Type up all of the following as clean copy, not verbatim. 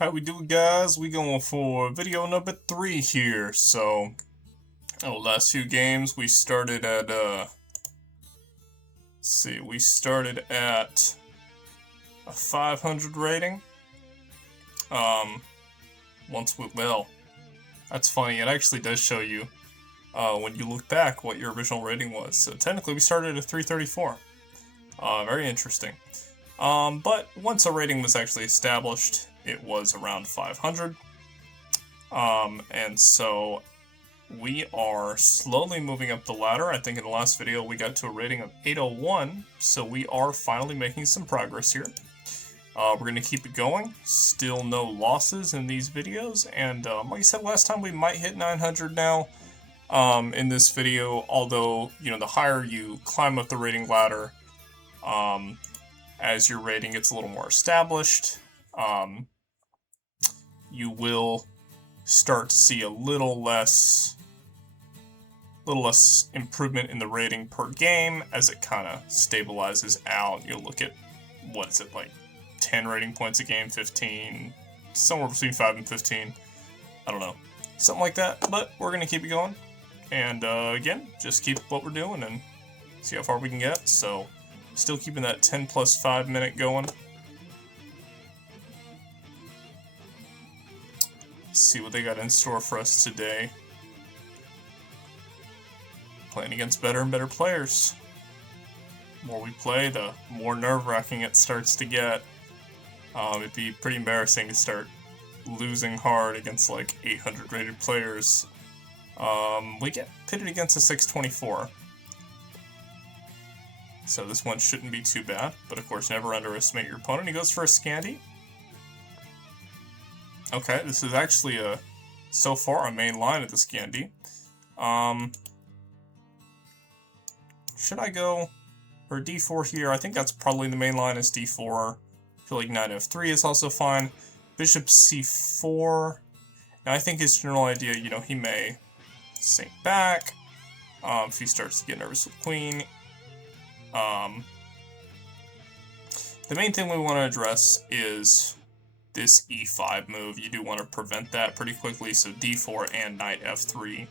How we doing, guys? We going for video number 3 here. So, last few games we started at let's see, we started at a 500 rating. That's funny. It actually does show you when you look back what your original rating was. So technically we started at 334. Very interesting. But once a rating was actually established, it was around 500. And so we are slowly moving up the ladder. I think in the last video we got to a rating of 801, so we are finally making some progress here. We're going to keep it going. Still no losses in these videos, and like I said last time, we might hit 900 now in this video, although, you know, the higher you climb up the rating ladder, as your rating gets a little more established, you will start to see a little less improvement in the rating per game as it kind of stabilizes out. You'll look at, what is it, like 10 rating points a game, 15, somewhere between 5 and 15. I don't know, something like that, but we're going to keep it going. And again, just keep what we're doing and see how far we can get. So still keeping that 10 plus 5 minute going. Let's see what they got in store for us today. Playing against better and better players. The more we play, the more nerve-wracking it starts to get. It'd be pretty embarrassing to start losing hard against like 800 rated players. We get pitted against a 624. So this one shouldn't be too bad, but of course never underestimate your opponent. He goes for a Scandi. Okay, this is actually so far a main line of the Scandi. Should I go for d4 here? I think that's probably the main line is d4. I feel like knight f3 is also fine. Bishop c4. Now I think his general idea, you know, he may sink back if he starts to get nervous with queen. The main thing we want to address is this e5 move. You do want to prevent that pretty quickly, so d4 and knight f3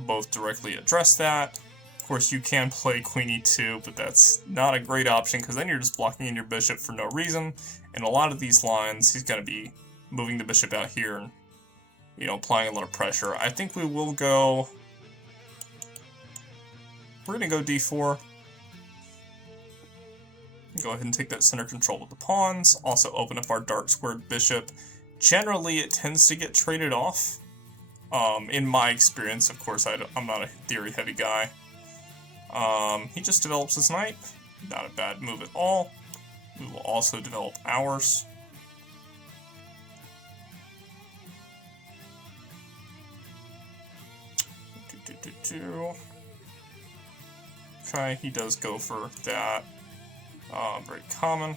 both directly address that. Of course, you can play queen e2, but that's not a great option because then you're just blocking in your bishop for no reason. And a lot of these lines, he's going to be moving the bishop out here and, you know, applying a lot of pressure. I think we will go... We're going to go d4. Go ahead and take that center control with the pawns. Also open up our dark squared bishop. Generally, it tends to get traded off. In my experience, of course, I'm not a theory-heavy guy. He just develops his knight. Not a bad move at all. We will also develop ours. Okay, he does go for that. Very common.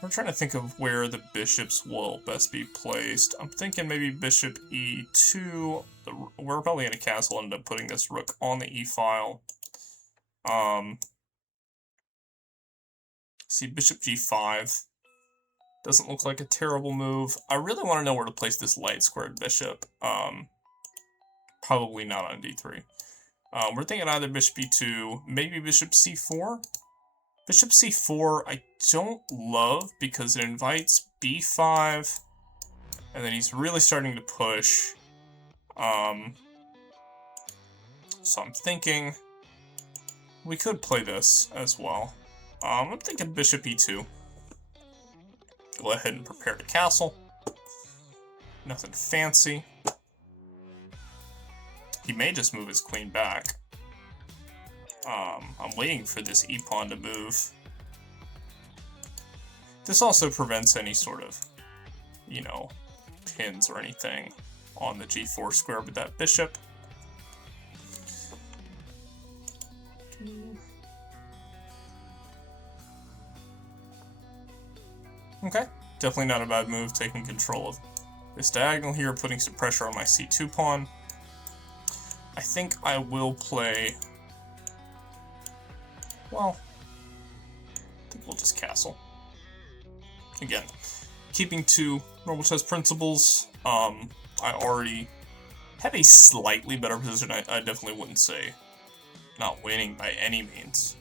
We're trying to think of where the bishops will best be placed. I'm thinking maybe bishop e2. We're probably in a castle, end up putting this rook on the e-file. See, bishop g5 doesn't look like a terrible move. I really want to know where to place this light squared bishop. Probably not on d3. We're thinking either bishop e2, maybe bishop c4. Bishop c4 I don't love because it invites b5, and then he's really starting to push. So I'm thinking we could play this as well. I'm thinking bishop e2. Go ahead and prepare to castle. Nothing fancy. He may just move his queen back. I'm waiting for this e-pawn to move. This also prevents any sort of, you know, pins or anything on the g4 square with that bishop. Okay, definitely not a bad move, taking control of this diagonal here, putting some pressure on my c2 pawn. I think I will play... Well, I think we'll just castle. Again, keeping to normal chess principles. I already have a slightly better position. I definitely wouldn't say not winning by any means,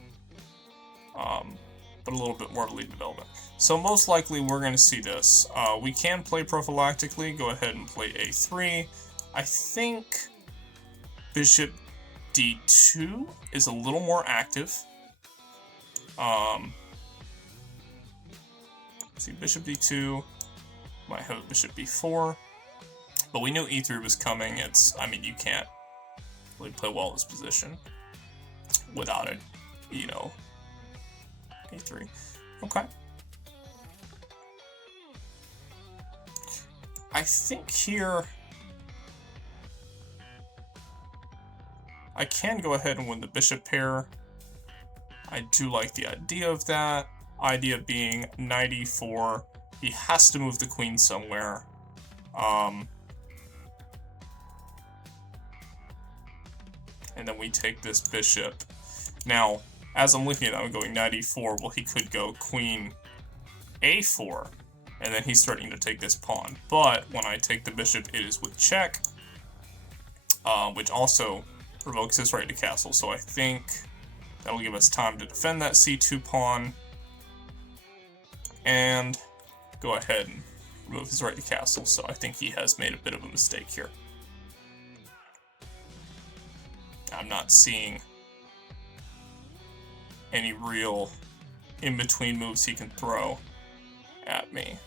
but a little bit more lead development. So most likely we're going to see this. We can play prophylactically. Go ahead and play a3. I think bishop d2 is a little more active. See, bishop d2, might have bishop b4, but we knew e3 was coming. I mean, you can't really play well in this position without it, you know, a3. Okay. I think here I can go ahead and win the bishop pair. I do like the idea of that. Idea being knight e4. He has to move the queen somewhere. And then we take this bishop. Now, as I'm looking at that, I'm going knight e4. Well, he could go queen a4. And then he's starting to take this pawn. But when I take the bishop, it is with check, which also revokes his right to castle. So I think that'll give us time to defend that c2 pawn and go ahead and remove his right to castle. So I think he has made a bit of a mistake here. I'm not seeing any real in-between moves he can throw at me.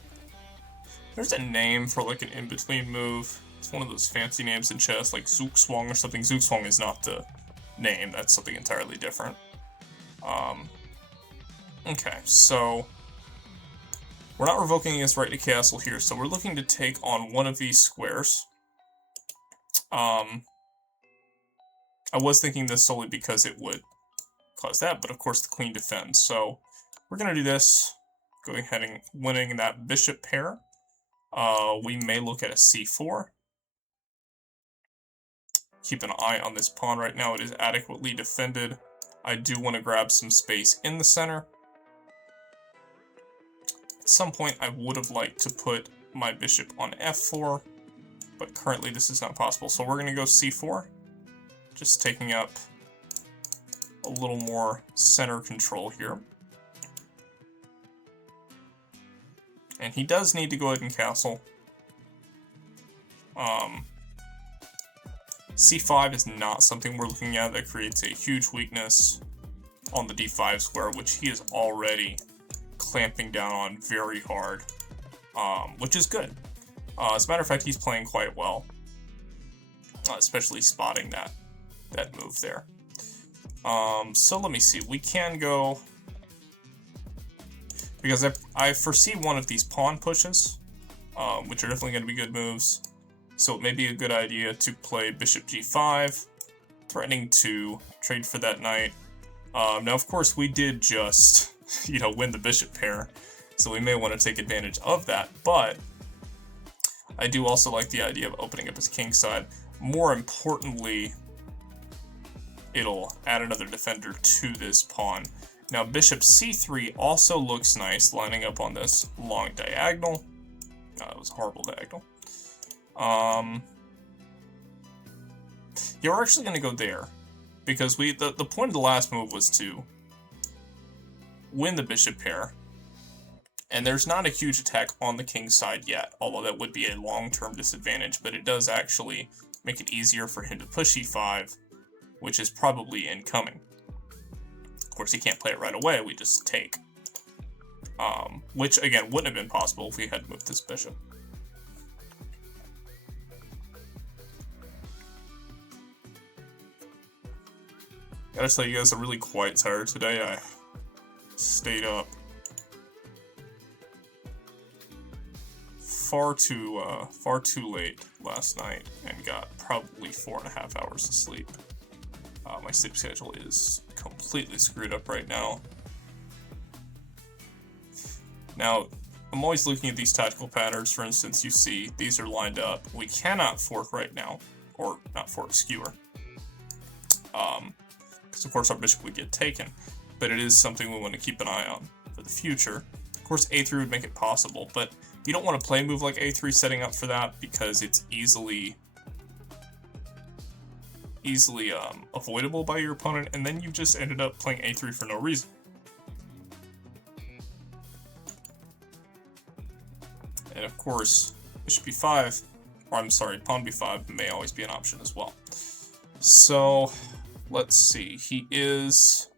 There's a name for like an in-between move. It's one of those fancy names in chess, like Zugzwang or something. Zugzwang is not the name. That's something entirely different. Okay, so we're not revoking his right to castle here, so we're looking to take on one of these squares. I was thinking this solely because it would cause that, but of course the queen defends. So we're going to do this, going ahead and winning that bishop pair. We may look at a c4. Keep an eye on this pawn right now. It is adequately defended. I do want to grab some space in the center. At some point, I would have liked to put my bishop on f4, but currently this is not possible. So we're going to go c4, just taking up a little more center control here. And he does need to go ahead and castle. c5 is not something we're looking at. That creates a huge weakness on the d5 square, which he is already clamping down on very hard, which is good. As a matter of fact, he's playing quite well, especially spotting that move there. So let me see. We can go, because I foresee one of these pawn pushes, which are definitely going to be good moves. So it may be a good idea to play bishop g5, threatening to trade for that knight. Now, of course, we did just, win the bishop pair, so we may want to take advantage of that, but I do also like the idea of opening up his king side. More importantly, it'll add another defender to this pawn. Now, bishop c3 also looks nice, lining up on this long diagonal. It was a horrible diagonal. Yeah, we're actually going to go there, because the point of the last move was to win the bishop pair, and there's not a huge attack on the king side yet, although that would be a long-term disadvantage, but it does actually make it easier for him to push e5, which is probably incoming. Of course, he can't play it right away, we just take. Which, again, wouldn't have been possible if we had moved this bishop. Gotta tell you guys, I'm really quite tired today. I stayed up far too late last night and got probably 4.5 hours of sleep. My sleep schedule is completely screwed up right now. Now, I'm always looking at these tactical patterns. For instance, you see these are lined up. We cannot fork right now, or not fork, skewer. Because of course our bishop would get taken, but it is something we want to keep an eye on for the future. course, a3 would make it possible, but you don't want to play a move like a3 setting up for that because it's easily avoidable by your opponent, and then you just ended up playing a3 for no reason. And of course, bishop b5, or I'm sorry, pawn b5 may always be an option as well. So, let's see, he is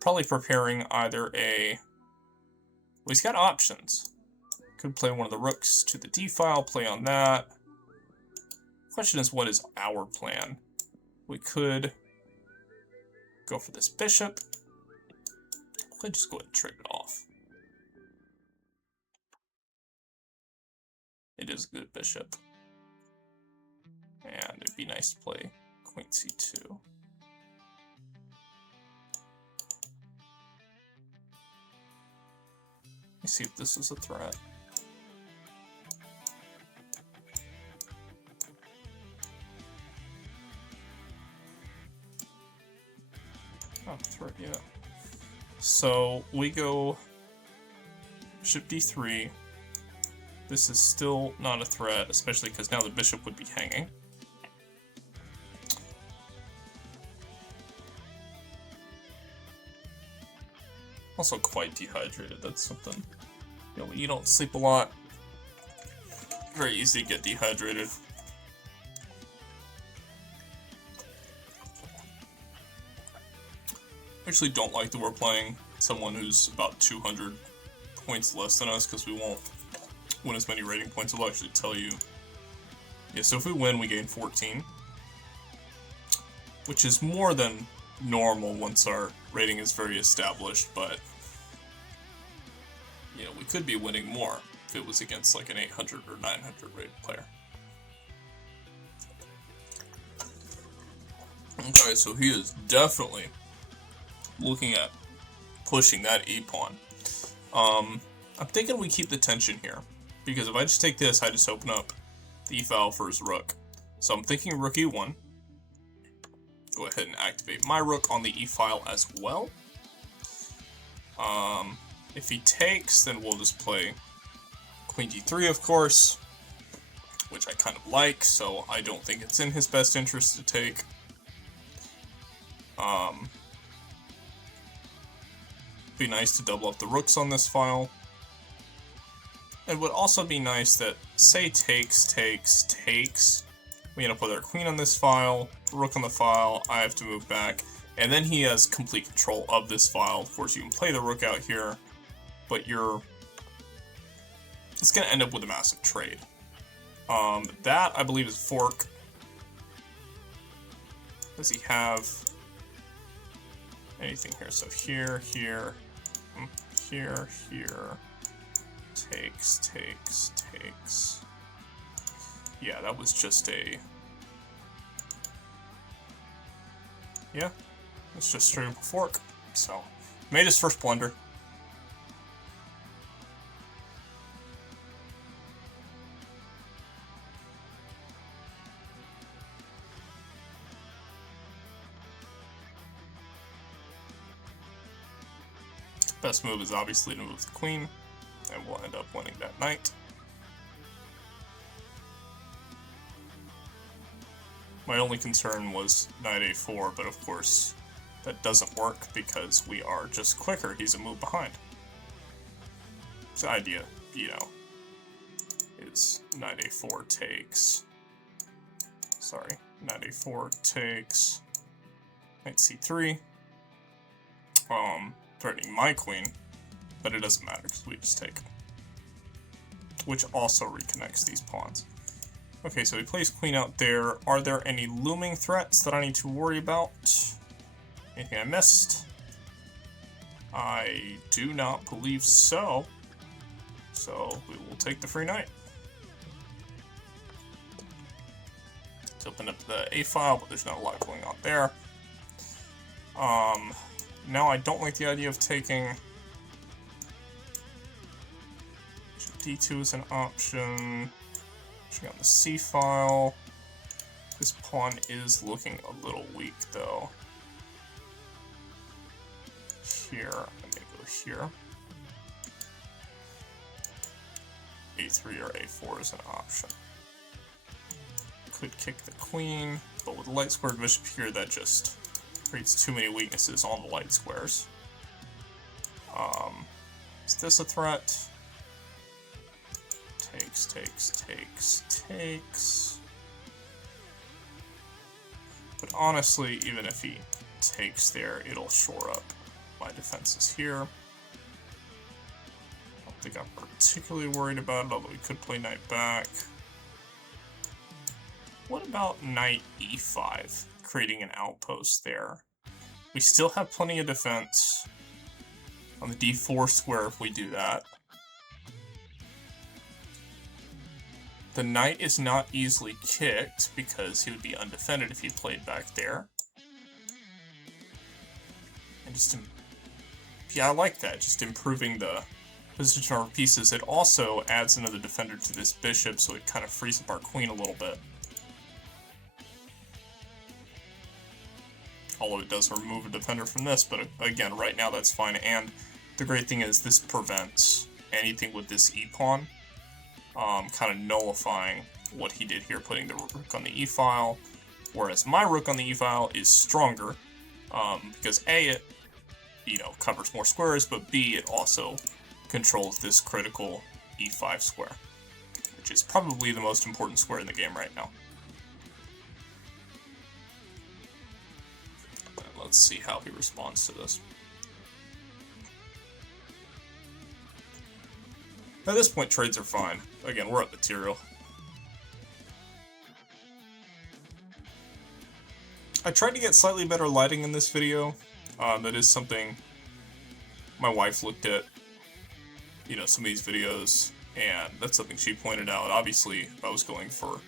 probably preparing either well, he's got options. Could play one of the rooks to the d file, play on that. Question is, what is our plan? We could go for this bishop. We'll just go ahead and trade it off. It is a good bishop. And it'd be nice to play queen c2. Let me see if this is a threat. Oh, threat, yeah. So we go bishop d3. This is still not a threat, especially because now the bishop would be hanging. Also quite dehydrated, that's something. You know, when you don't sleep a lot, very easy to get dehydrated. I actually don't like that we're playing someone who's about 200 points less than us, because we won't win as many rating points. I'll actually tell you. Yeah, so if we win, we gain 14. Which is more than normal once our rating is very established, but you know, we could be winning more if it was against like an 800 or 900 rated player. Okay, so he is definitely looking at pushing that e-pawn. I'm thinking we keep the tension here, because if I just take this, I just open up the e-file for his rook. So I'm thinking rook e1. Go ahead and activate my rook on the e-file as well. If he takes, then we'll just play queen d3, of course, which I kind of like, so I don't think it's in his best interest to take. Be nice to double up the rooks on this file. It would also be nice that, say takes, we end up with our queen on this file, rook on the file, I have to move back, and then he has complete control of this file. Of course, you can play the rook out here, but it's going to end up with a massive trade. That, I believe, is fork. Does he have anything here? So here, here, takes. Yeah, that was just yeah, it's just straight up a fork. So, made his first blunder. Best move is obviously to move the queen, and we'll end up winning that knight. My only concern was knight a4, but of course that doesn't work because we are just quicker. He's a move behind. So the idea, you know, is knight a4 takes. Sorry, knight a4 takes. Knight c3. Threatening my queen, but it doesn't matter because we just take. Which also reconnects these pawns. Okay, so he plays queen out there. Are there any looming threats that I need to worry about? Anything I missed? I do not believe so. So we will take the free knight. Let's open up the A file, but there's not a lot going on there. Now I don't like the idea of taking. D2 is an option. Check out the C file. This pawn is looking a little weak though. Here, I may go here. a3 or a4 is an option. Could kick the queen, but with the light squared bishop here, that just creates too many weaknesses on the light squares. Is this a threat? Takes, takes, takes, takes. But honestly, even if he takes there, it'll shore up my defenses here. I don't think I'm particularly worried about it, although we could play knight back. What about knight e5, creating an outpost there? We still have plenty of defense on the d4 square if we do that. The knight is not easily kicked because he would be undefended if he played back there. And just, yeah, I like that, just improving the position of our pieces. It also adds another defender to this bishop, so it kind of frees up our queen a little bit. All it does is remove a defender from this, but again, right now that's fine. And the great thing is this prevents anything with this e-pawn, kind of nullifying what he did here, putting the rook on the e-file, whereas my rook on the e-file is stronger, because A, it, you know, covers more squares, but B, it also controls this critical e5 square, which is probably the most important square in the game right now. Let's see how he responds to this. At this point, trades are fine. Again, we're at material. I tried to get slightly better lighting in this video. That is something my wife looked at, you know, some of these videos, and that's something she pointed out. Obviously, if I was going for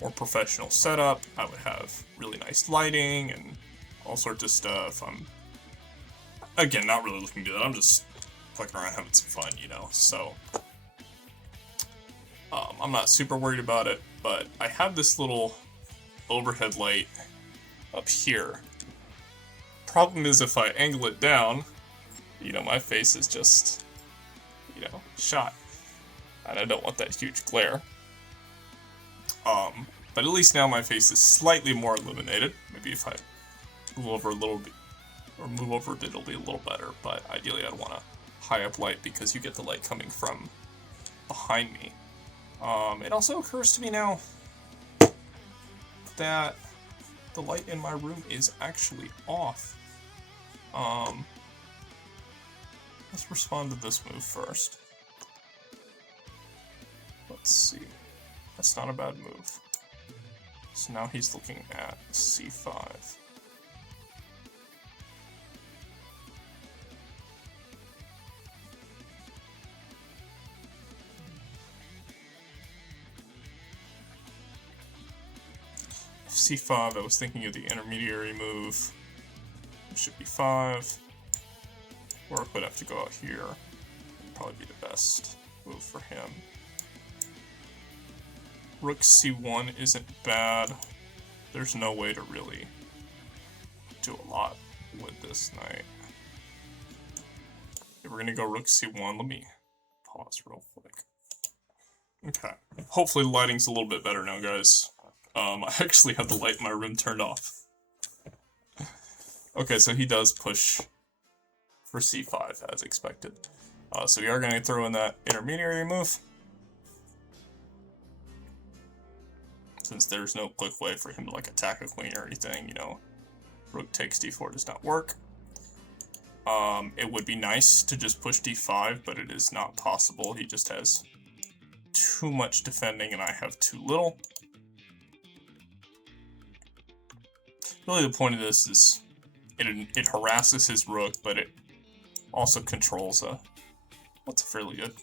more professional setup, I would have really nice lighting and all sorts of stuff. I'm, again, not really looking to do that. I'm just fucking around having some fun, you know, so I'm not super worried about it, but I have this little overhead light up here. Problem is, if I angle it down, you know, my face is just, you know, shot, and I don't want that huge glare. But at least now my face is slightly more illuminated. Maybe if I move over a little bit, or move over a bit, it'll be a little better, but ideally I'd want a high up light because you get the light coming from behind me. It also occurs to me now that the light in my room is actually off. Let's respond to this move first. Let's see. That's not a bad move. So now he's looking at c5. c5, I was thinking of the intermediary move. Bishop b5. Rook would have to go out here. Would probably be the best move for him. Rook c1 isn't bad. There's no way to really do a lot with this knight. Okay, we're gonna go rook c1. Let me pause real quick. Okay. Hopefully the lighting's a little bit better now, guys. I actually have the light in my room turned off. Okay, so he does push for c5 as expected. So we are going to throw in that intermediary move. Since there's no quick way for him to like attack a queen or anything, you know, rook takes d4 does not work. It would be nice to just push d5, but it is not possible. He just has too much defending and I have too little. Really the point of this is it harasses his rook, but it also controls what's a fairly good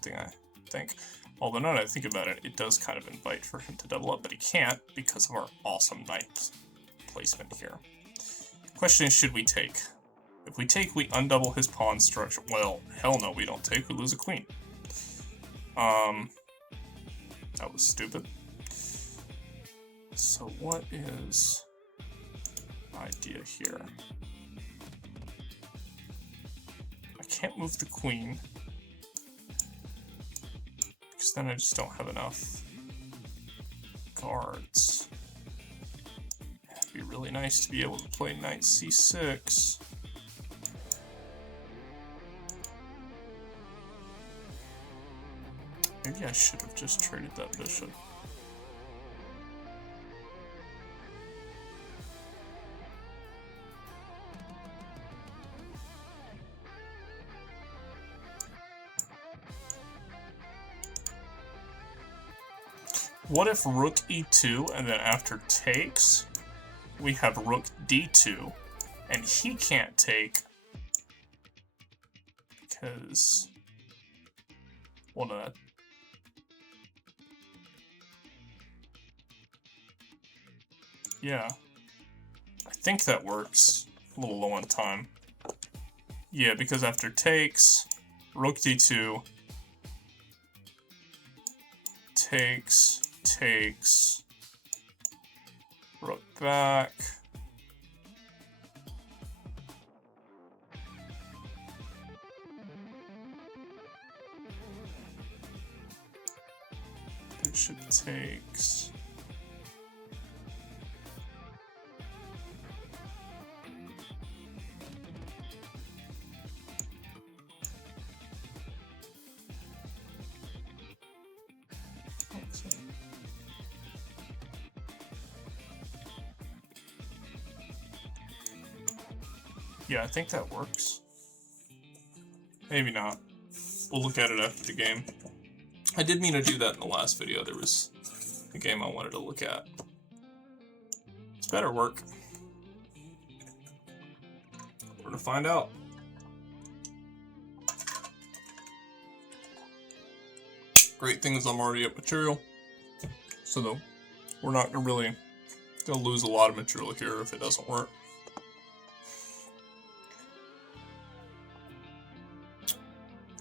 thing, I think. Although now that I think about it, it does kind of invite for him to double up, but he can't because of our awesome knight placement here. Question is, should we take? If we take, we undouble his pawn structure. Well, hell no, we don't take. We lose a queen. That was stupid. So what is the idea here? I can't move the queen. Because then I just don't have enough guards. It'd be really nice to be able to play knight c6. Maybe I should have just traded that bishop. What if rook e2, and then after takes, we have rook d2, and he can't take because, well, no, yeah, I think that works. A little low on time. Yeah, because after takes, rook d2, takes, rook back, bishop takes, yeah, I think that works. Maybe not. We'll look at it after the game. I did mean to do that in the last video. There was a game I wanted to look at. It's better work. We're gonna find out. Great thing is I'm already at material. So though, we're not gonna lose a lot of material here if it doesn't work.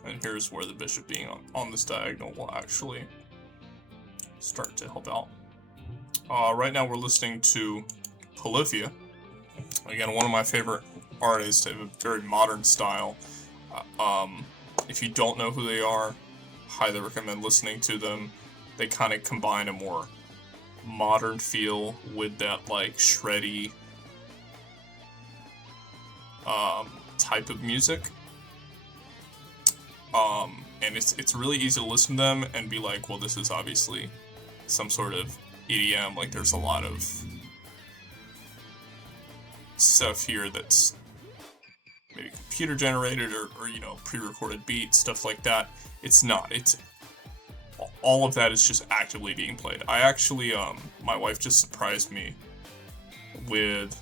And here's where the bishop being on this diagonal will actually start to help out. Right now we're listening to Polyphia. Again, one of my favorite artists, a very modern style. If you don't know who they are, highly recommend listening to them. They kind of combine a more modern feel with that like shreddy type of music. And it's really easy to listen to them and be like, well, this is obviously some sort of EDM. Like, there's a lot of stuff here that's maybe computer generated or you know, pre-recorded beats, stuff like that. It's not. It's all of that is just actively being played. I actually, my wife just surprised me with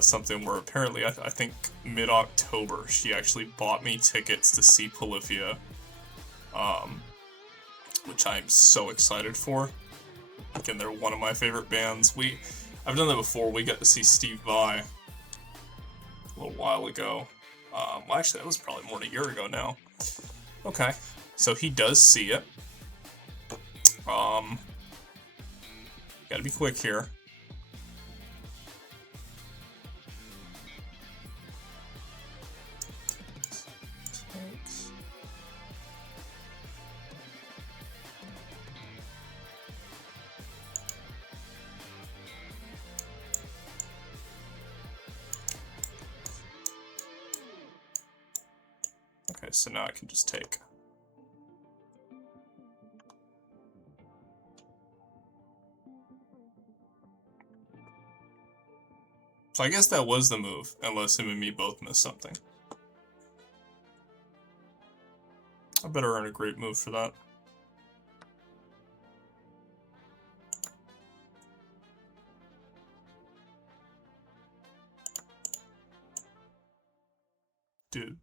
something where apparently, I think mid-October, she actually bought me tickets to see Polyphia, which I'm so excited for. Again, they're one of my favorite bands. I've done that before. We got to see Steve Vai a little while ago. Well, actually, that was probably more than a year ago now. Okay, so he does see it. Gotta be quick here. Okay, so now I can just take. So I guess that was the move, unless him and me both missed something. I better earn a great move for that. Dude.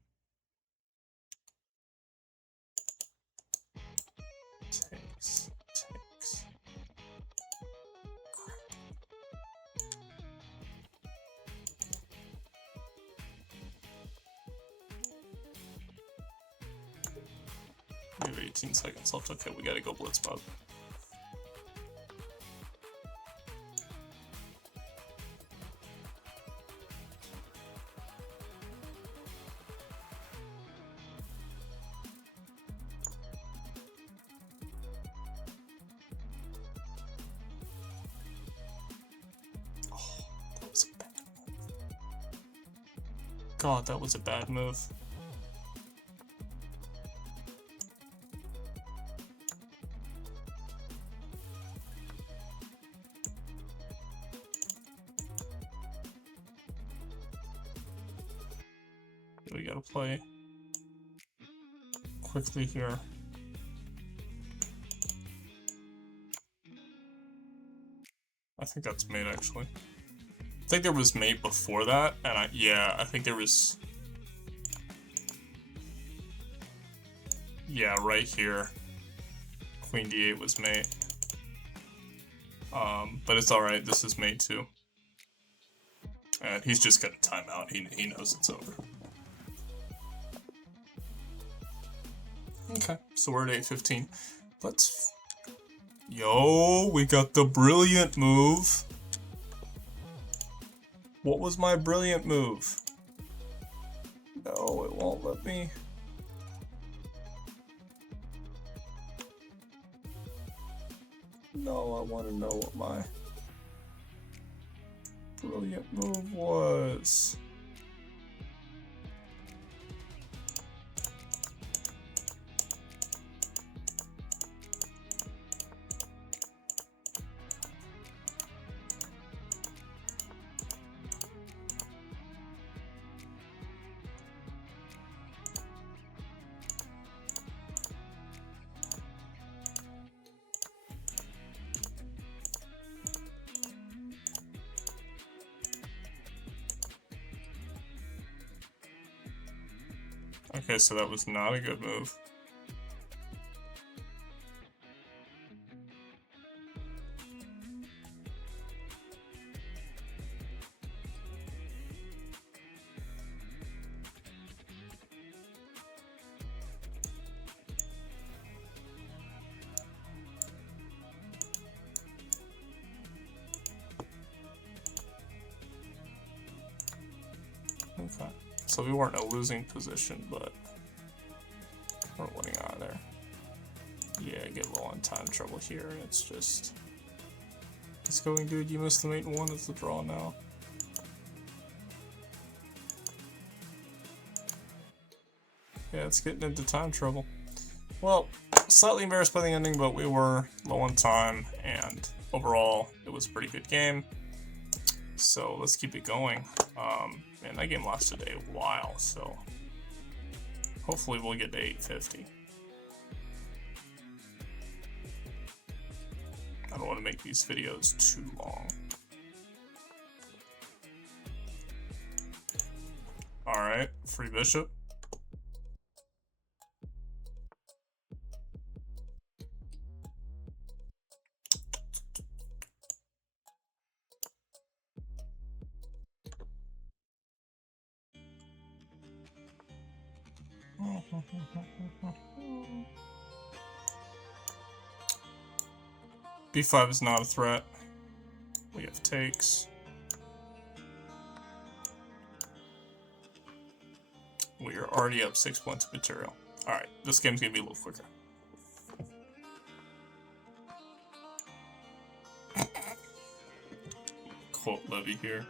Takes. We have 18 seconds left. Okay, we gotta go blitz mode. God, that was a bad move. We gotta play quickly here. I think that's mate, actually. I think there was mate before that, and I think there was... Yeah, right here. Queen d8 was mate. But it's alright, this is mate too. And he's just gonna time out, he knows it's over. Okay, so we're at 8:15. Let's... Yo, we got the brilliant move. What was my brilliant move? No, it won't let me. No, I want to know what my brilliant move was. Okay, so that was not a good move. Okay, so we weren't in a losing position, but we're winning either. Yeah, get low on time trouble here, and it's just... It's going good, you missed the mate 1, it's the draw now. Yeah, it's getting into time trouble. Well, slightly embarrassed by the ending, but we were low on time, and overall, it was a pretty good game. So let's keep it going. Man, that game lasted a while, so hopefully we'll get to 850. I don't want to make these videos too long. Alright, free bishop. B5 is not a threat. We have takes. We are already up 6 points of material. Alright, this game's gonna be a little quicker. Quote Levy here.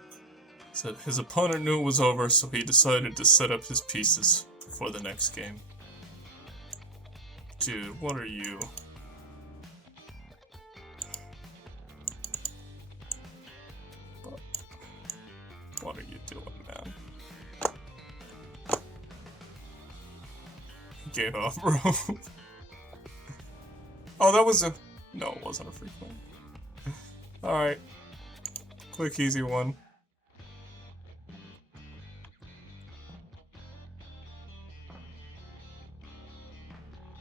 Said his opponent knew it was over, so he decided to set up his pieces for the next game. Dude, what are you? What are you doing, man? Gave up, bro. Oh, that was a... No, it wasn't a free coin. Alright. Quick, easy one.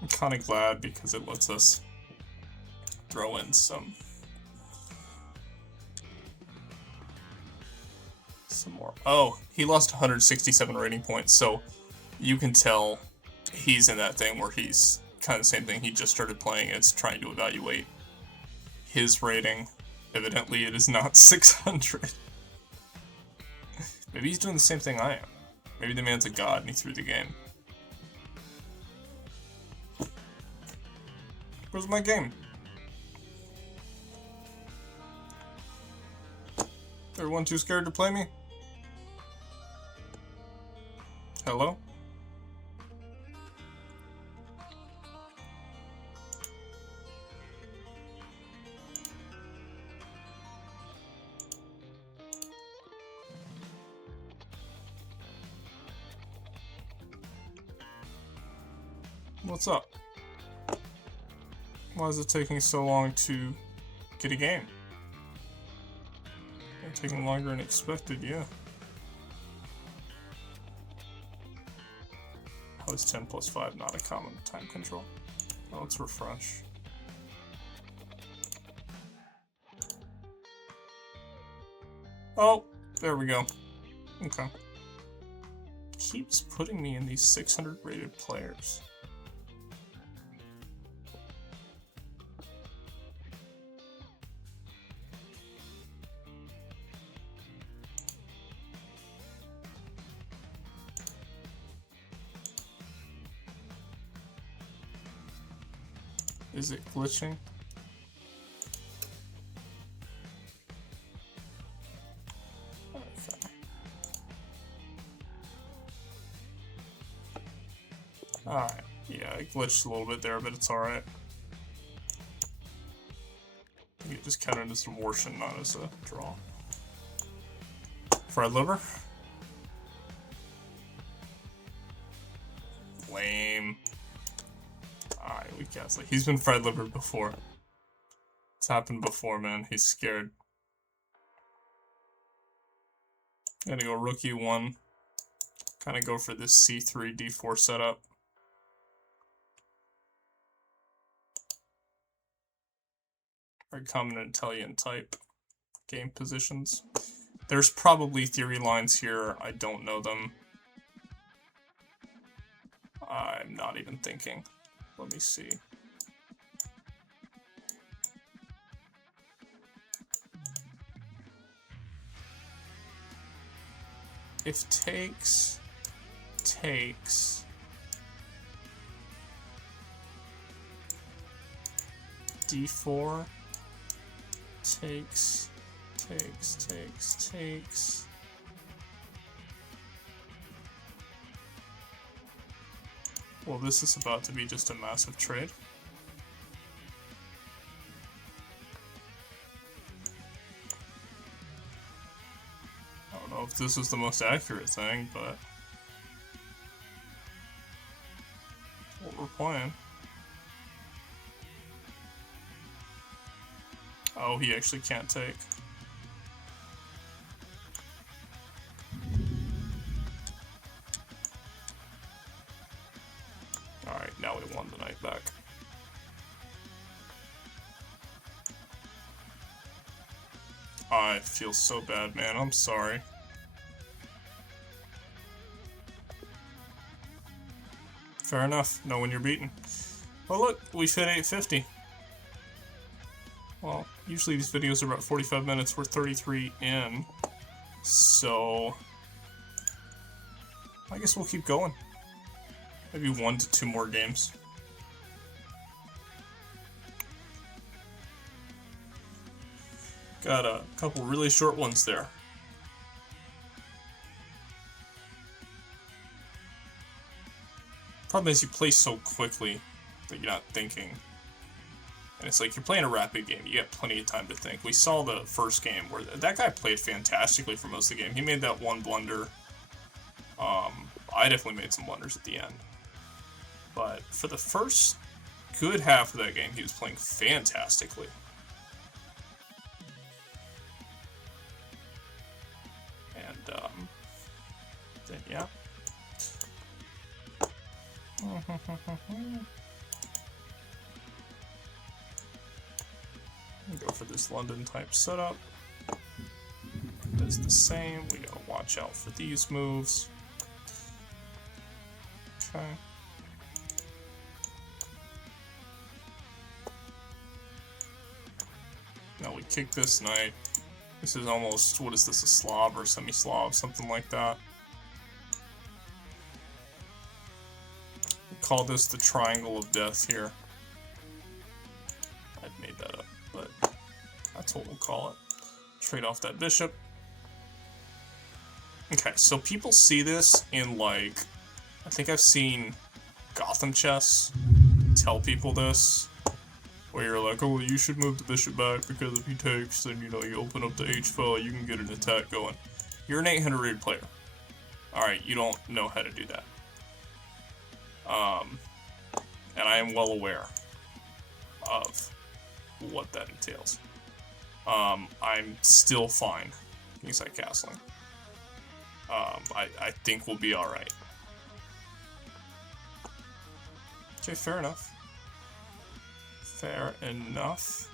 I'm kind of glad because it lets us throw in some more. Oh, he lost 167 rating points, so you can tell he's in that thing where he's kind of the same thing. He just started playing. It's trying to evaluate his rating. Evidently, it is not 600. Maybe he's doing the same thing I am. Maybe the man's a god and he threw the game. Where's my game? Everyone too scared to play me? Hello? What's up? Why is it taking so long to get a game? It's taking longer than expected, yeah. How is 10 plus 5 not a common time control? Oh, let's refresh. Oh, there we go. Okay. Keeps putting me in these 600 rated players. Is it glitching? Okay. Alright. Yeah, it glitched a little bit there, but it's alright. I think it just counted as abortion, not as a draw. Fried liver? Lame. Alright, we cancel. He's been fried liver before. It's happened before, man. He's scared. Gotta go rookie 1. Kind of go for this C3, D4 setup. Very common Italian type game positions. There's probably theory lines here. I don't know them. I'm not even thinking. Let me see. If takes D4 takes. Well, this is about to be just a massive trade. I don't know if this is the most accurate thing, but what we're playing. Oh, he actually can't take. Alright, now we won the night back. I feel so bad, man. I'm sorry. Fair enough. Know when you're beaten. Well, look, we've hit 850. Well, usually these videos are about 45 minutes. We're 33 in. So I guess we'll keep going. Maybe 1 to 2 more games. Got a couple really short ones there. Problem is you play so quickly that you're not thinking. And it's like you're playing a rapid game. You got plenty of time to think. We saw the first game where that guy played fantastically for most of the game. He made that one blunder. I definitely made some blunders at the end. But for the first good half of that game, he was playing fantastically. And then, yeah. Go for this London type setup. Does the same. We gotta watch out for these moves. Okay. Now we kick this knight. This is almost, what is this, a Slav or semi-Slav, something like that. We call this the Triangle of Death here. I made that up, but that's what we'll call it. Trade off that bishop. Okay, so people see this in, like, I think I've seen Gotham chess tell people this, where you're like, oh, you should move the bishop back because if he takes, then, you know, you open up the H file, you can get an attack going. You're an 800 rated player. Alright, you don't know how to do that. And I am well aware of what that entails. I'm still fine kingside castling. I think we'll be alright. Okay, fair enough. Fair enough.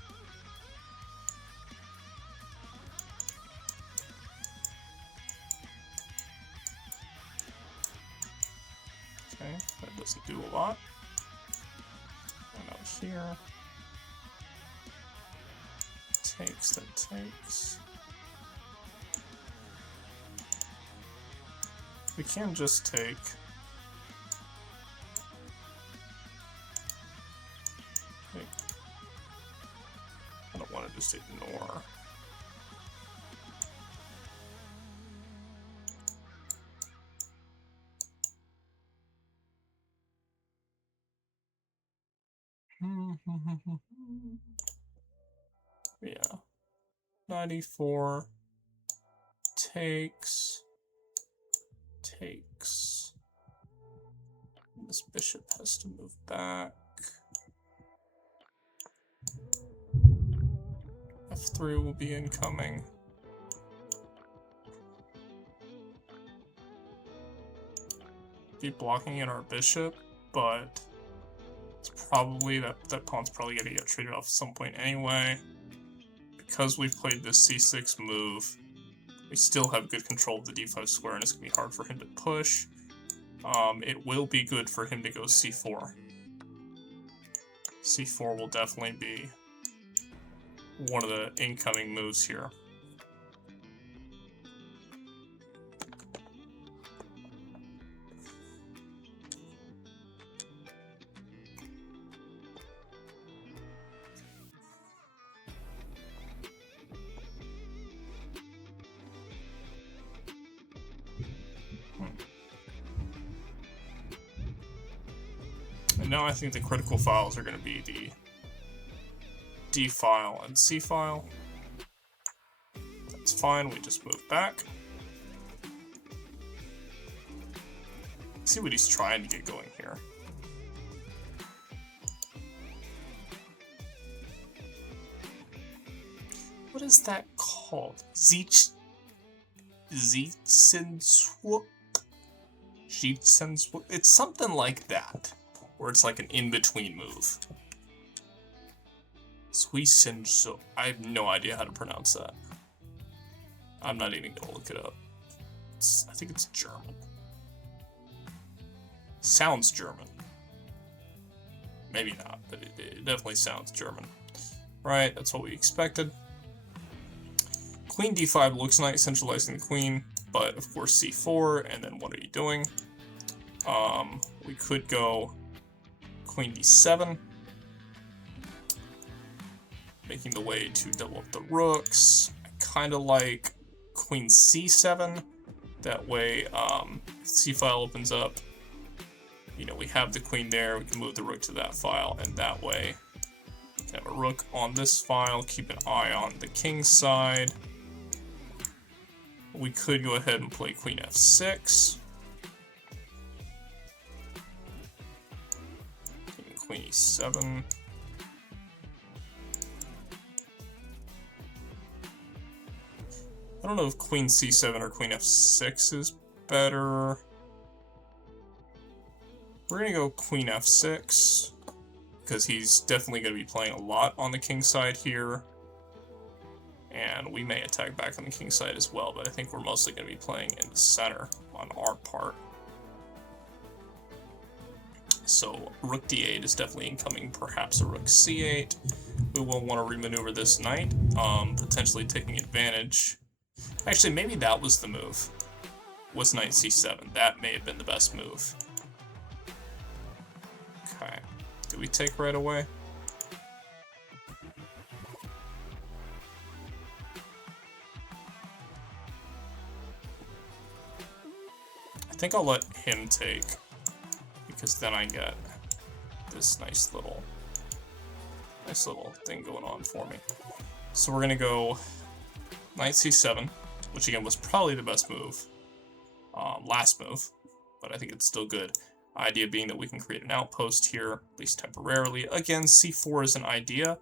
Okay, that doesn't do a lot. And out here. Takes, that takes. We can just take. I don't want to just ignore. Yeah. 94 takes. This bishop has to move back. F3 will be incoming. Be blocking in our bishop, but it's probably that pawn's probably gonna get traded off at some point anyway. Because we've played this c6 move, we still have good control of the d5 square, and it's gonna be hard for him to push. It will be good for him to go c4. c4 will definitely be one of the incoming moves here. And now I think the critical files are going to be the D file and C file. That's fine, we just move back. Let's see what he's trying to get going here. What is that called? Zitsenswuk? It's something like that, where it's like an in-between move. Suisenso. I have no idea how to pronounce that. I'm not even gonna look it up. I think it's German. Sounds German. Maybe not, but it definitely sounds German. Right, that's what we expected. Queen d5 looks nice, centralizing the queen, but of course c4, and then what are you doing? We could go queen d7, making the way to double up the rooks. I kind of like queen c7. That way, c file opens up. You know, we have the queen there. We can move the rook to that file, and that way, we can have a rook on this file. Keep an eye on the king's side. We could go ahead and play queen f6. Queen e7. I don't know if queen c7 or queen f6 is better. We're going to go queen f6, because he's definitely going to be playing a lot on the king side here. And we may attack back on the king side as well, but I think we're mostly going to be playing in the center on our part. So rook d8 is definitely incoming, perhaps a rook c8. We will want to remaneuver this knight, potentially taking advantage. Actually, maybe that was the move, was knight c7. That may have been the best move. Okay, do we take right away? I think I'll let him take because then I get this nice little thing going on for me. So we're gonna go knight c7, which again was probably the best move, last move, but I think it's still good. Idea being that we can create an outpost here, at least temporarily. Again, c4 is an idea.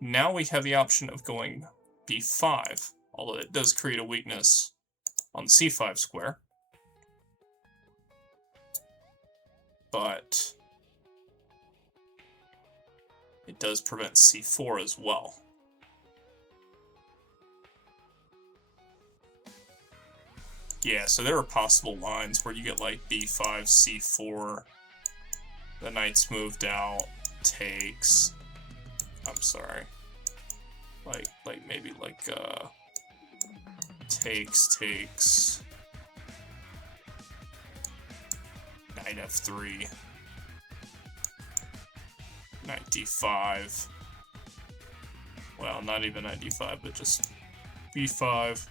Now we have the option of going b5, although it does create a weakness on the c5 square. But it does prevent c4 as well. Yeah, so there are possible lines where you get like b5, c4, the knight's moved out, takes, I'm sorry, like maybe like takes, knight f3, knight d5, well, not even knight d5, but just b5,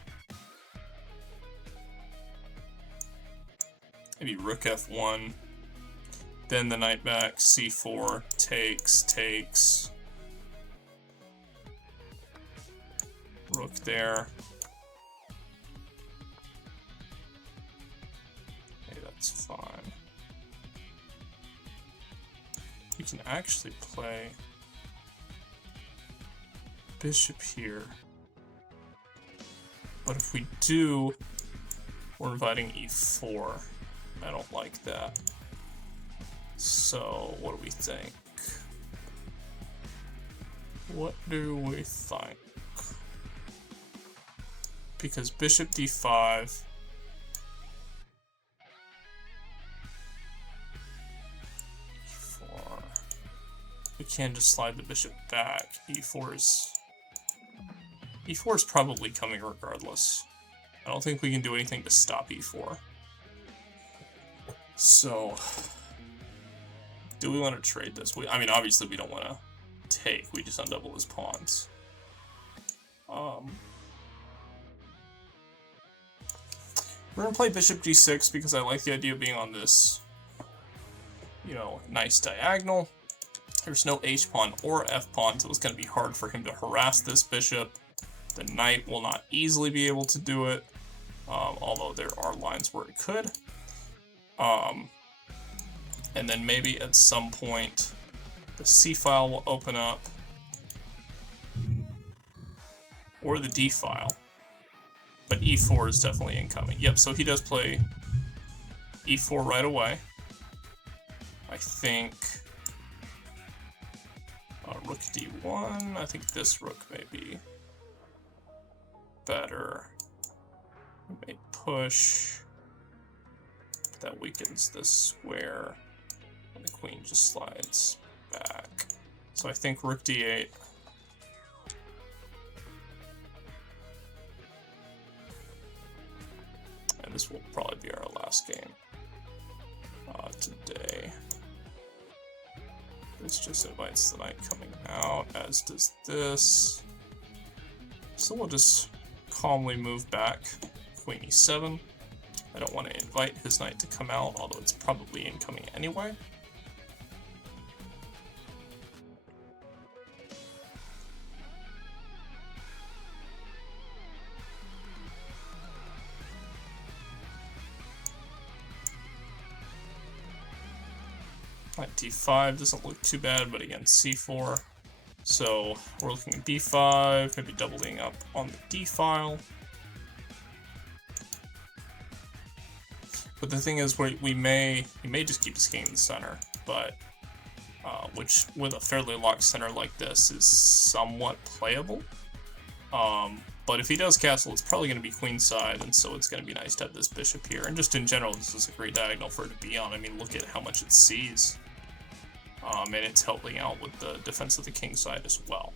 maybe rook f1, then the knight back, c4, takes, rook there. Okay, that's fine. We can actually play bishop here. But if we do, we're inviting e4. I don't like that. So, what do we think? What do we think? Because bishop d5, e4, we can just slide the bishop back. E4 is probably coming regardless. I don't think we can do anything to stop e4. So, do we want to trade this? I mean, obviously we don't want to take. We just undouble his pawns. We're going to play bishop d6 because I like the idea of being on this, you know, nice diagonal. There's no h-pawn or f-pawn, so it's going to be hard for him to harass this bishop. The knight will not easily be able to do it, although there are lines where it could. And then maybe at some point the c-file will open up, or the d-file. But e4 is definitely incoming. Yep, so he does play e4 right away. I think rook d1. I think this rook may be better. We may push. That weakens this square. And the queen just slides back. So I think rook d8. And this will probably be our last game today. This just invites the knight coming out, as does this. So we'll just calmly move back, queen e7. I don't want to invite his knight to come out, although it's probably incoming anyway. Knight d5 doesn't look too bad, but again, c4. So we're looking at b5, maybe doubling up on the d-file. But the thing is, we may just keep his king in the center, but which with a fairly locked center like this is somewhat playable. But if he does castle, it's probably going to be queenside, and so it's going to be nice to have this bishop here. And just in general, this is a great diagonal for it to be on. I mean, look at how much it sees. And it's helping out with the defense of the king side as well.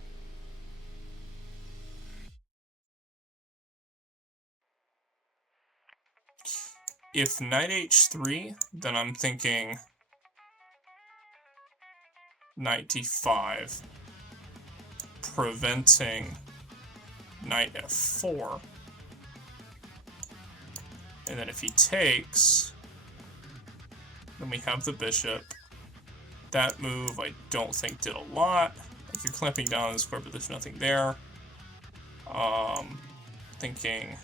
If knight h3, then I'm thinking knight d5, preventing knight f4. And then if he takes, then we have the bishop, That move I don't think did a lot. Like you're clamping down on the square, but there's nothing there. Thinking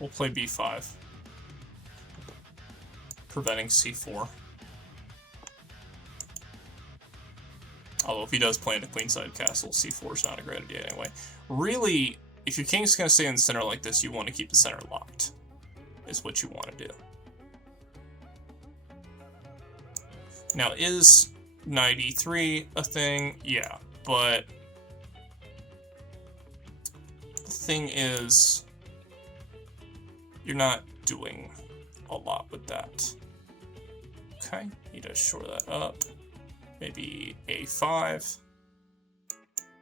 we'll play b5, preventing c4. Although if he does play into queenside castle, c4 is not a great idea anyway. Really, if your king's going to stay in the center like this, you want to keep the center locked, is what you want to do. Now, is knight e3 a thing? Yeah, but the thing is, you're not doing a lot with that. Okay, he does shore that up. Maybe a5.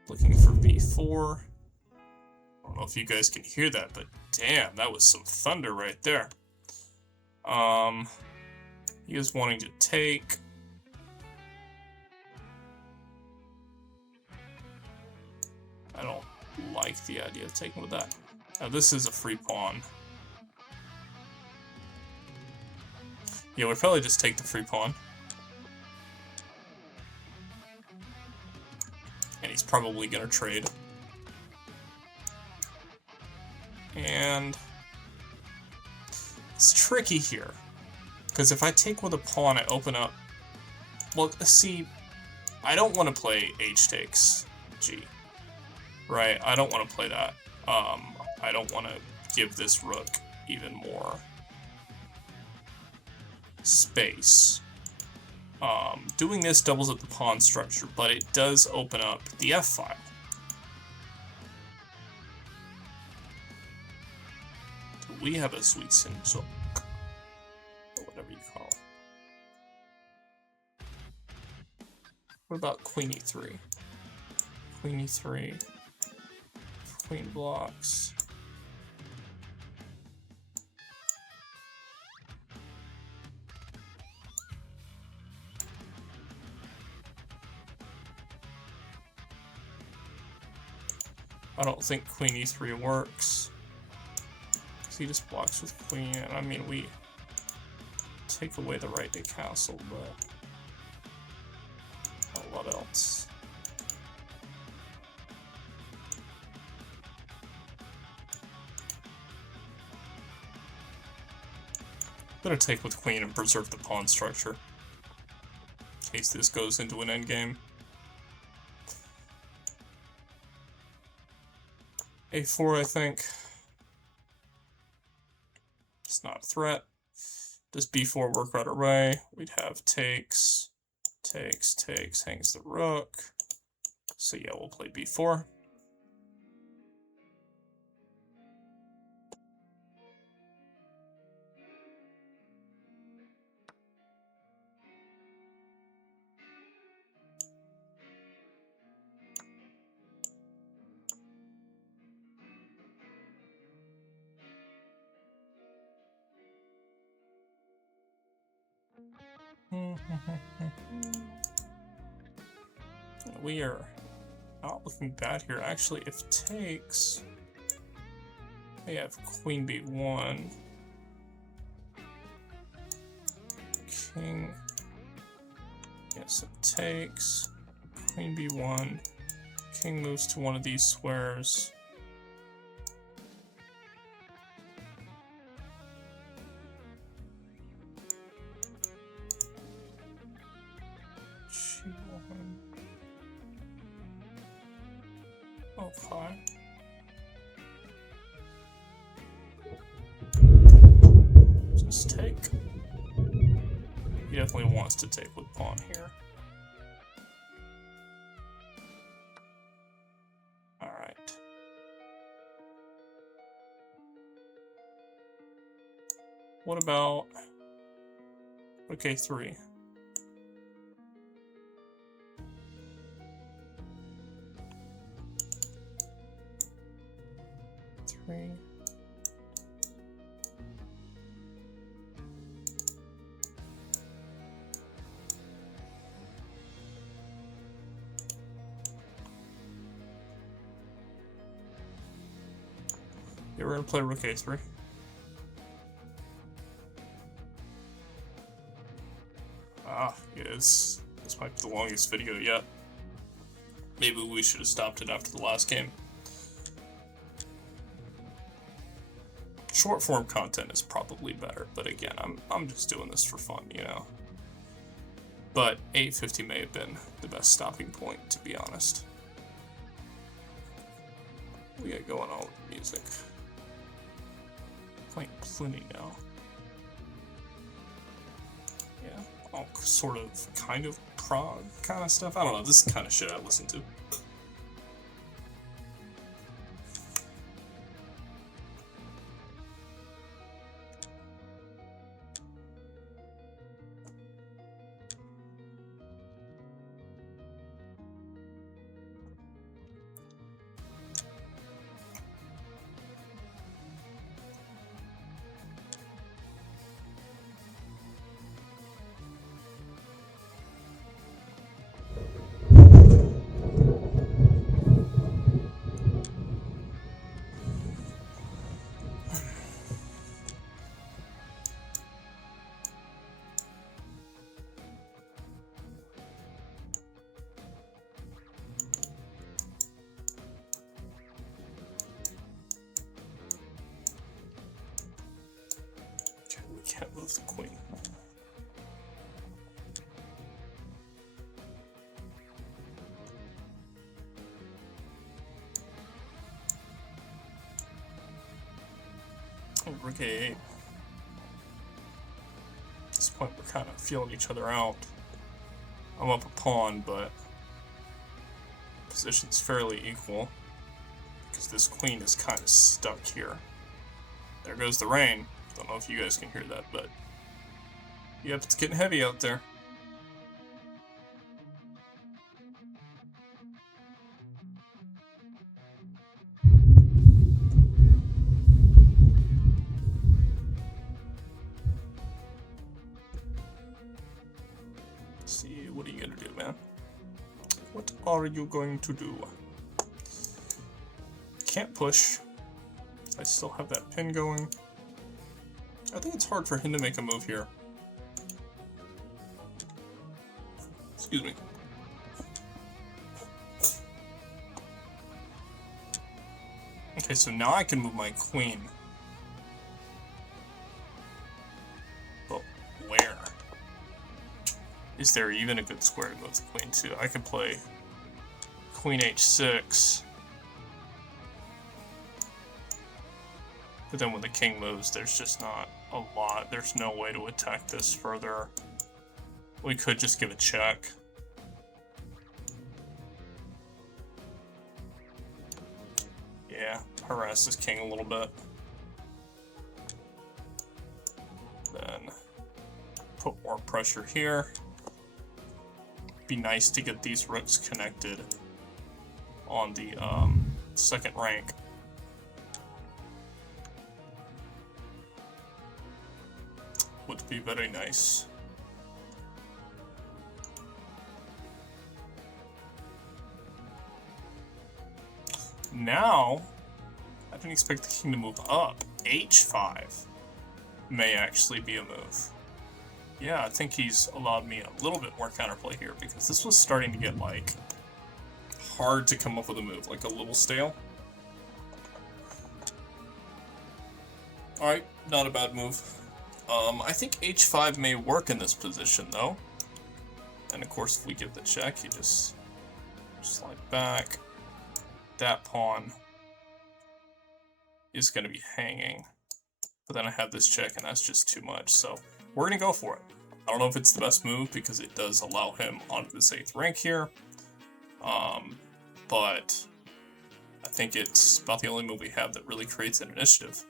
Looking for b4. I don't know if you guys can hear that, but damn, that was some thunder right there. He is wanting to take. I don't like the idea of taking with that. Now this is a free pawn. Yeah, we'd probably just take the free pawn. And he's probably gonna trade. And it's tricky here. Because if I take with a pawn, I open up... Well, see, I don't want to play h takes g. Right? I don't want to play that. I don't want to give this rook even more space. Doing this doubles up the pawn structure, but it does open up the f file. We have a sweet Sinjok, or whatever you call it. What about queen e3? Queen e3, queen blocks. I don't think queen e3 works. He just blocks with queen, and I mean, we take away the right to castle, but not a lot else. I'm gonna take with queen and preserve the pawn structure, in case this goes into an endgame. a4, I think. It's not a threat. Does b4 work right away? We'd have takes, takes, takes, hangs the rook. So yeah, we'll play b4. We are not looking bad here. Actually, if takes, we have queen b1, king, yes, it takes, queen b1, king moves to one of these squares. Okay. Just take. He definitely wants to take with pawn here. Alright. What about rook a3? Yeah, we're gonna play rook a3. Yes. This might be the longest video yet. Maybe we should have stopped it after the last game. Short form content is probably better, but again, I'm just doing this for fun, you know. But 850 may have been the best stopping point, to be honest. We got going on with the music. Playing Pliny now. Yeah, all sort of, kind of prog kind of stuff. I don't know, this is the kind of shit I listen to. Can't move the queen. Oh, rook a8. At this point, we're kind of feeling each other out. I'm up a pawn, but position's fairly equal because this queen is kind of stuck here. There goes the rain. Don't know if you guys can hear that, but yep, it's getting heavy out there. Let's see, what are you gonna do, man? What are you going to do? Can't push. I still have that pin going. I think it's hard for him to make a move here. Excuse me. Okay, so now I can move my queen. But where? Is there even a good square to go to queen to? I could play queen h6. But then when the king moves, there's just not a lot. There's no way to attack this further. We could just give a check. Yeah, harass this king a little bit. Then put more pressure here. Be nice to get these rooks connected on the second rank. Would be very nice. Now, I didn't expect the king to move up. h5 may actually be a move. Yeah, I think he's allowed me a little bit more counterplay here because this was starting to get, like, hard to come up with a move, like a little stale. Alright, not a bad move. I think h5 may work in this position, though. And of course, if we give the check, you just slide back. That pawn is going to be hanging. But then I have this check, and that's just too much. So we're going to go for it. I don't know if it's the best move, because it does allow him onto this 8th rank here. But I think it's about the only move we have that really creates an initiative.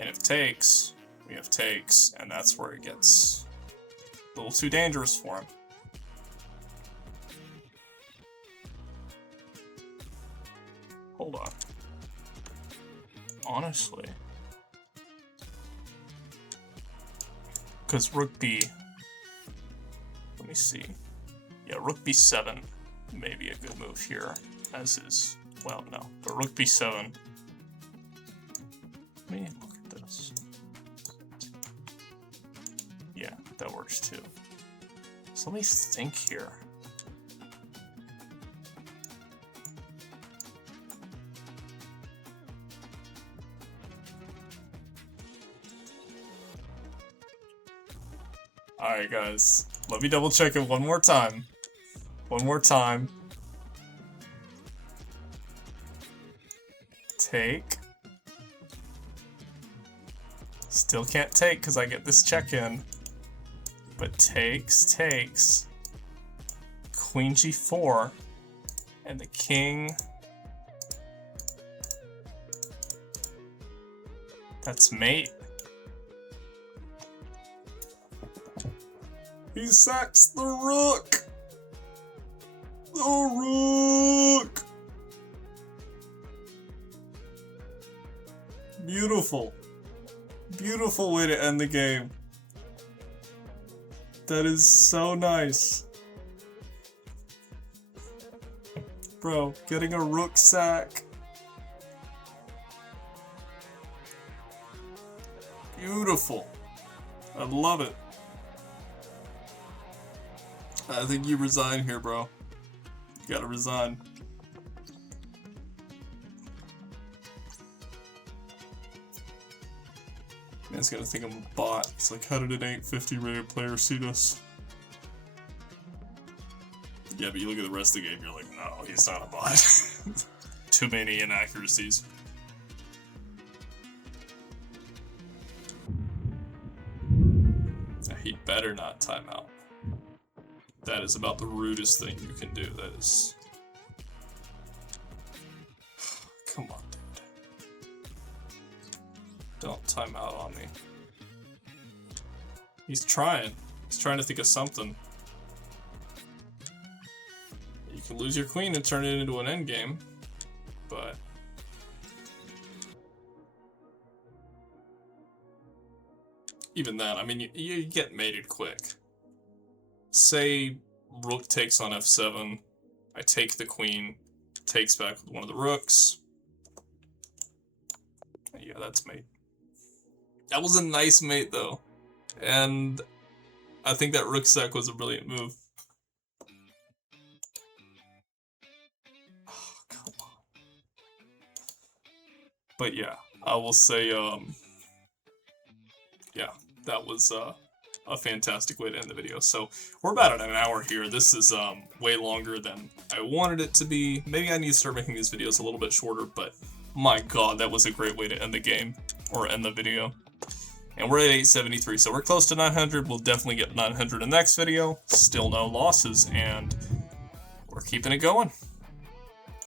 And if takes, we have takes, and that's where it gets a little too dangerous for him. Hold on. Honestly. Because rook b... Let me see. Yeah, rook b7 may be a good move here, as is... Well, no. But rook b7... Let me look at this. Yeah, that works too. So let me think here. Alright guys, let me double check it one more time. One more time. Take. Still can't take because I get this check in. But takes. Queen g4. And the king. That's mate. He sacks the rook! The rook! Beautiful. Beautiful way to end the game. That is so nice. Bro, getting a rook sack. Beautiful. I love it. I think you resign here, bro. You gotta resign. Man's gonna think I'm a bot. It's like, how did an 850 rated player see this? Yeah, but you look at the rest of the game, you're like, no, he's not a bot. Too many inaccuracies. He better not time out. That is about the rudest thing you can do. That is... Come on, dude. Don't time out on me. He's trying. He's trying to think of something. You can lose your queen and turn it into an endgame, but... Even that, I mean, you get mated quick. Say rook takes on f7, I take the queen, takes back with one of the rooks. Yeah, that's mate. That was a nice mate though, and I think that rook sack was a brilliant move. Oh, come on. But yeah, I will say, yeah, that was a fantastic way to end the video. So we're about at an hour here. This is way longer than I wanted it to be. Maybe I need to start making these videos a little bit shorter, but my god, that was a great way to end the game, or end the video. And we're at 873, so we're close to 900. We'll definitely get 900 in the next video. Still no losses, and we're keeping it going.